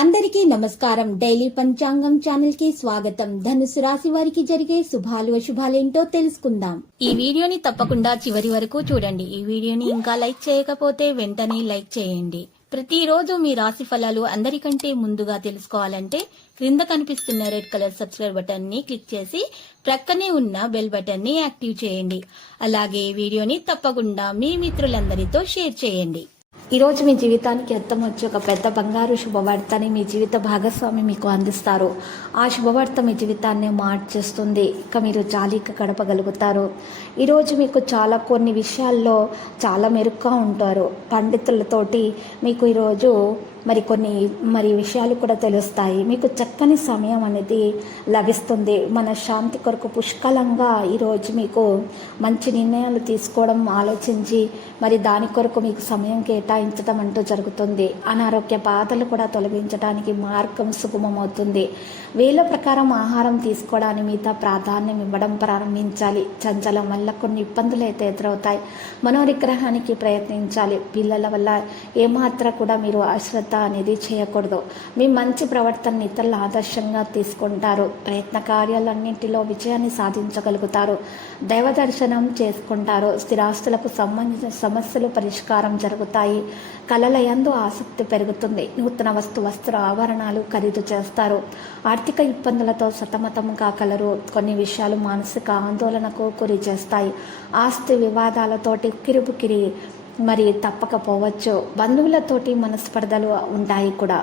అందరికీ నమస్కారం. డైలీ పంచాంగం ఛానల్ కి స్వాగతం. ధనుసు రాశి వారికి జరిగే శుభాలు అశుభాలేంటో తెలుసుకుందాం. ఈ వీడియోని తప్పకుండా చివరి వరకు చూడండి. ఈ వీడియోని ఇంకా లైక్ చేయకపోతే వెంటనే లైక్ చేయండి. ప్రతిరోజు మీ రాశి ఫలాలు అందరికంటే ముందుగా తెలుసుకోవాలంటే క్రింద కనిపిస్తున్న రెడ్ కలర్ సబ్స్క్రైబ్ బటన్ ని క్లిక్ చేసి ప్రక్కనే ఉన్న బెల్ బటన్ ని యాక్టివ్ చేయండి. అలాగే వీడియోని తప్పకుండా మీ మిత్రులందరితో షేర్ చేయండి. ఈ రోజు మీ జీవితానికి అర్థం వచ్చి ఒక పెద్ద బంగారు శుభవార్తని మీ జీవిత భాగస్వామి మీకు అందిస్తారు. ఆ శుభవార్త మీ జీవితాన్ని మార్చేస్తుంది. ఇక మీరు జాలీగా గడపగలుగుతారు. ఈరోజు మీకు కొన్ని విషయాల్లో చాలా మెరుగ్గా ఉంటారు. పండితులతోటి మీకు ఈరోజు కొన్ని విషయాలు కూడా తెలుస్తాయి. మీకు చక్కని సమయం అనేది లభిస్తుంది. మన శాంతి కొరకు పుష్కలంగా ఈరోజు మీకు మంచి నిర్ణయాలు తీసుకోవడం ఆలోచించి దాని కొరకు మీకు సమయం కేటాయించడం అంటూ జరుగుతుంది. అనారోగ్య బాధలు కూడా తొలగించడానికి మార్గం సుగమమవుతుంది. వేళ ప్రకారం ఆహారం తీసుకోవడానికి మిగతా ప్రాధాన్యం ఇవ్వడం ప్రారంభించాలి. చంచలం వల్ల కొన్ని ఇబ్బందులు అయితే ఎదురవుతాయి. మనోనిగ్రహానికి ప్రయత్నించాలి. పిల్లల వల్ల ఏమాత్రం కూడా మీరు అశ్రద్ధ అనేది చేయకూడదు. మీ మంచి ప్రవర్తనని ఇతరుల ఆదర్శంగా తీసుకుంటారు. ప్రయత్న కార్యాలన్నింటిలో విజయాన్ని సాధించగలుగుతారు. దైవ దర్శనం చేసుకుంటారు. స్థిరాస్తులకు సంబంధించిన సమస్యలు పరిష్కారం జరుగుతాయి. కళల యందు ఆసక్తి పెరుగుతుంది. నూతన వస్త్ర ఆభరణాలు ఖరీదు చేస్తారు. ఆర్థిక ఇబ్బందులతో సతమతం కాగలరు. కొన్ని విషయాలు మానసిక ఆందోళనకు గురి చేస్తాయి. ఆస్తి వివాదాలతోటి కిరుబుకిరి తప్పకపోవచ్చు. బంధువులతోటి మనస్పర్ధలు ఉంటాయి కూడా.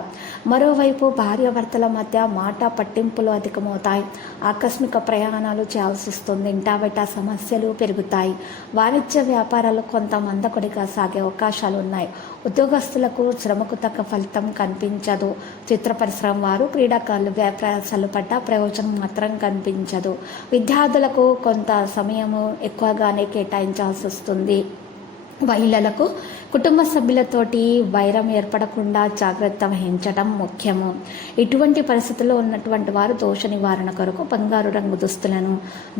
మరోవైపు భార్యాభర్తల మధ్య మాట పట్టింపులు అధికమవుతాయి. ఆకస్మిక ప్రయాణాలు చేయాల్సి వస్తుంది. ఇంటా బయట సమస్యలు పెరుగుతాయి. వాణిజ్య వ్యాపారాలు కొంత మందకొడిగా సాగే అవకాశాలు ఉన్నాయి. ఉద్యోగస్తులకు శ్రమకు తగ్గ ఫలితం కనిపించదు. చిత్ర పరిశ్రమ వారు క్రీడాకారులు వ్యాపారాలు పడ్డ ప్రయోజనం మాత్రం కనిపించదు. విద్యార్థులకు కొంత సమయము ఎక్కువగానే కేటాయించాల్సి వస్తుంది. మహిళలకు కుటుంబ సభ్యులతోటి వైరం ఏర్పడకుండా జాగ్రత్త వహించడం ముఖ్యము. ఇటువంటి పరిస్థితుల్లో ఉన్నటువంటి వారు దోష నివారణ కొరకు బంగారు రంగు దుస్తులను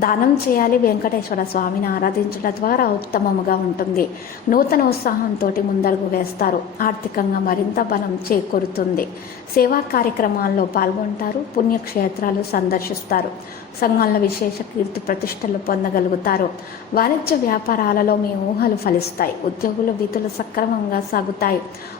దానం చేయాలి. వెంకటేశ్వర స్వామిని ఆరాధించడం ద్వారా ఉత్తమముగా ఉంటుంది. నూతన ఉత్సాహంతో ముందడుగు వేస్తారు. ఆర్థికంగా మరింత బలం చేకూరుతుంది. సేవా కార్యక్రమాల్లో పాల్గొంటారు. పుణ్యక్షేత్రాలు సందర్శిస్తారు. సంఘంలో విశేష కీర్తి ప్రతిష్టలు పొందగలుగుతారు. వాణిజ్య వ్యాపారాలలో మీ ఊహలు ఫలిస్తాయి. ఉద్యోగుల విధులు సక్రమంగా సాగుతాయి.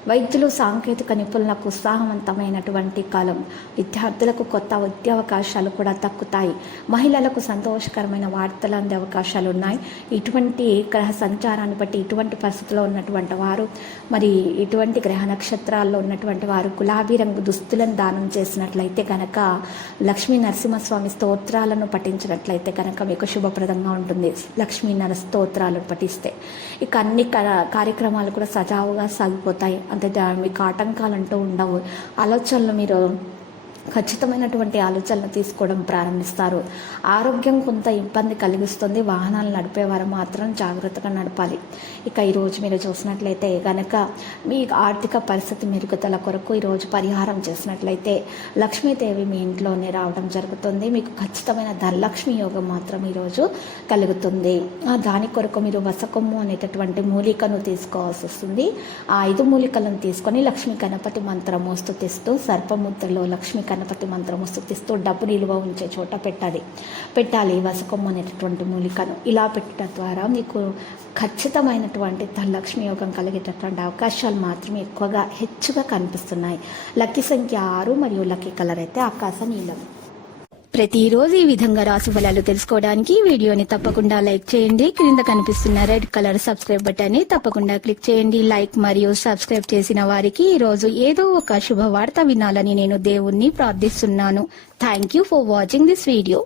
వైద్యులు సాంకేతిక నిపుణులకు ఉత్సాహవంతమైనటువంటి కాలం. విద్యార్థులకు కొత్త ఉద్యోగావకాశాలు కూడా దక్కుతాయి. మహిళలకు సంతోషకరమైన వార్తలు అందే అవకాశాలు ఉన్నాయి. ఇటువంటి గ్రహ సంచారాన్ని బట్టి ఇటువంటి పరిస్థితుల్లో ఉన్నటువంటి వారు ఇటువంటి గ్రహ నక్షత్రాల్లో ఉన్నటువంటి వారు గులాబీ రంగు దుస్తులను దానం చేసినట్లయితే కనుక లక్ష్మీ నరసింహస్వామి స్తోత్రాలను పఠించినట్లయితే కనుక మీకు శుభప్రదంగా ఉంటుంది. లక్ష్మీ నర స్తోత్రాలను పఠిస్తే ఇక అన్ని కార్యక్రమాలు కూడా సజావుగా సాగిపోతాయి. అంతే మీకు ఆటంకాలు అంటూ ఉండవు. ఆలోచనలు మీరు ఖచ్చితమైనటువంటి ఆలోచనలు తీసుకోవడం ప్రారంభిస్తారు. ఆరోగ్యం కొంత ఇబ్బంది కలిగిస్తుంది. వాహనాలు నడిపేవారు మాత్రం జాగ్రత్తగా నడపాలి. ఇక ఈరోజు మీరు చూసినట్లయితే కనుక మీ ఆర్థిక పరిస్థితి మెరుగుదల కొరకు ఈరోజు పరిహారం చేసినట్లయితే లక్ష్మీదేవి మీ ఇంట్లోనే రావడం జరుగుతుంది. మీకు ఖచ్చితమైన ధనలక్ష్మి యోగం మాత్రం ఈరోజు కలుగుతుంది. దాని కొరకు మీరు వసకొమ్ము అనేటటువంటి మూలికను తీసుకోవాల్సి వస్తుంది. ఆ 5 మూలికలను తీసుకొని లక్ష్మీ గణపతి మంత్రము స్తుతిస్తూ సర్పముద్రలో లక్ష్మీ గణపతి మంత్రము స్తుతిస్తూ డబ్బు నిలువ ఉంచే చోట పెట్టాలి వసకొమ్మ అనేటటువంటి మూలికను. ఇలా పెట్టడం ద్వారా మీకు ఖచ్చితమైనటువంటి ధనలక్ష్మి యోగం కలిగేటటువంటి అవకాశాలు మాత్రమే హెచ్చుగా కనిపిస్తున్నాయి. లక్కీ సంఖ్య 6 మరియు లక్కీ కలర్ అయితే ఆకాశ నీలం. ప్రతిరోజు ఈ విధంగా రాశి ఫలాలు తెలుసుకోవడానికి వీడియోని తప్పకుండా లైక్ చేయండి. క్రింద కనిపిస్తున్న రెడ్ కలర్ సబ్స్క్రైబ్ బటన్ ని తప్పకుండా క్లిక్ చేయండి. లైక్ మరియు సబ్స్క్రైబ్ చేసిన వారికి ఈ రోజు ఏదో ఒక శుభవార్త వినాలని నేను దేవుణ్ణి ప్రార్థిస్తున్నాను. Thank you for watching this video.